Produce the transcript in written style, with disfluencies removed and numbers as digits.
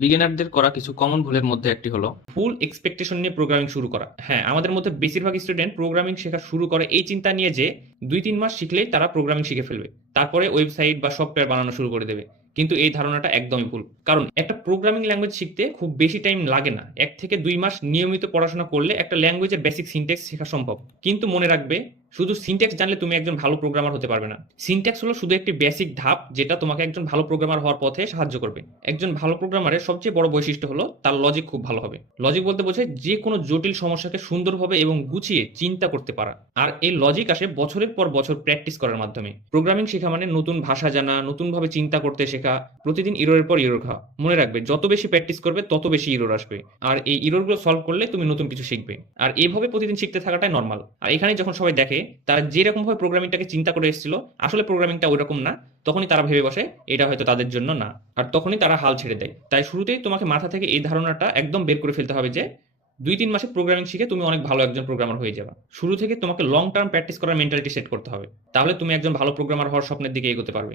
বিগিনারদের করা কিছু কমন ভুলের মধ্যে একটি হলো ফুল এক্সপেকটেশন নিয়ে প্রোগ্রামিং শুরু করা। হ্যাঁ, আমাদের মধ্যে বেশিরভাগ স্টুডেন্ট প্রোগ্রামিং শেখা শুরু করে এই চিন্তা নিয়ে যে 2-3 মাস শিখলেই তারা প্রোগ্রামিং শিখে ফেলবে, তারপরে ওয়েবসাইট বা সফটওয়্যার বানানো শুরু করে দেবে। কিন্তু এই ধারণাটা একদমই ভুল। কারণ একটা প্রোগ্রামিং ল্যাঙ্গুয়েজ শিখতে খুব বেশি টাইম লাগে না। 1 থেকে 2 মাস নিয়মিত পড়াশোনা করলে একটা ল্যাঙ্গুয়েজের বেসিক সিনট্যাক্স শেখা সম্ভব। কিন্তু মনে রাখবে, শুধু সিনট্যাক্স জানলে তুমি একজন ভালো প্রোগ্রামার হতে পারবে না। সিনট্যাক্স হলো শুধু একটি বেসিক ধাপ যেটা তোমাকে একজন ভালো প্রোগ্রামার হওয়ার পথে সাহায্য করবে। একজন ভালো প্রোগ্রামারের সবচেয়ে বড় বৈশিষ্ট্য হলো তার লজিক খুব ভালো হবে। লজিক বলতে বোঝায় যে কোনো জটিল সমস্যাকে সুন্দরভাবে এবং গুছিয়ে চিন্তা করতে পারা। আর এই লজিক আসে বছরের পর বছর প্র্যাকটিস করার মাধ্যমে। প্রোগ্রামিং শেখা মানে নতুন ভাষা জানা, নতুনভাবে চিন্তা করতে শেখা, প্রতিদিন ইররের পর ইরর খাওয়া। মনে রাখবে, যত বেশি প্র্যাকটিস করবে তত বেশি ইরর আসবে। আর এই ইররগুলো সলভ করলে তুমি নতুন কিছু শিখবে। আর এইভাবে প্রতিদিন শিখতে থাকাটাই নরমাল। আর এখানে যখন সবাই দেখে তারা যেরকম ভাবে প্রোগ্রামিংটাকে চিন্তা করে এসেছিল, আসলে প্রোগ্রামিংটা ওইরকম না, তখনই তারা ভেবে বসে এটা হয়তো তাদের জন্য না। আর তখনই তারা হাল ছেড়ে দেয়। তাই শুরুতেই তোমাকে মাথা থেকে এই ধারণাটা একদম বের করে ফেলতে হবে যে 2-3 মাসে প্রোগ্রামিং শিখে তুমি অনেক ভালো একজন প্রোগ্রামার হয়ে যাবে। শুরু থেকে তোমাকে লং টার্ম প্র্যাকটিস করার মেন্টালিটি সেট করতে হবে। তাহলে তুমি একজন ভালো প্রোগ্রামার হওয়ার স্বপ্নের দিকে এগোতে পারবে।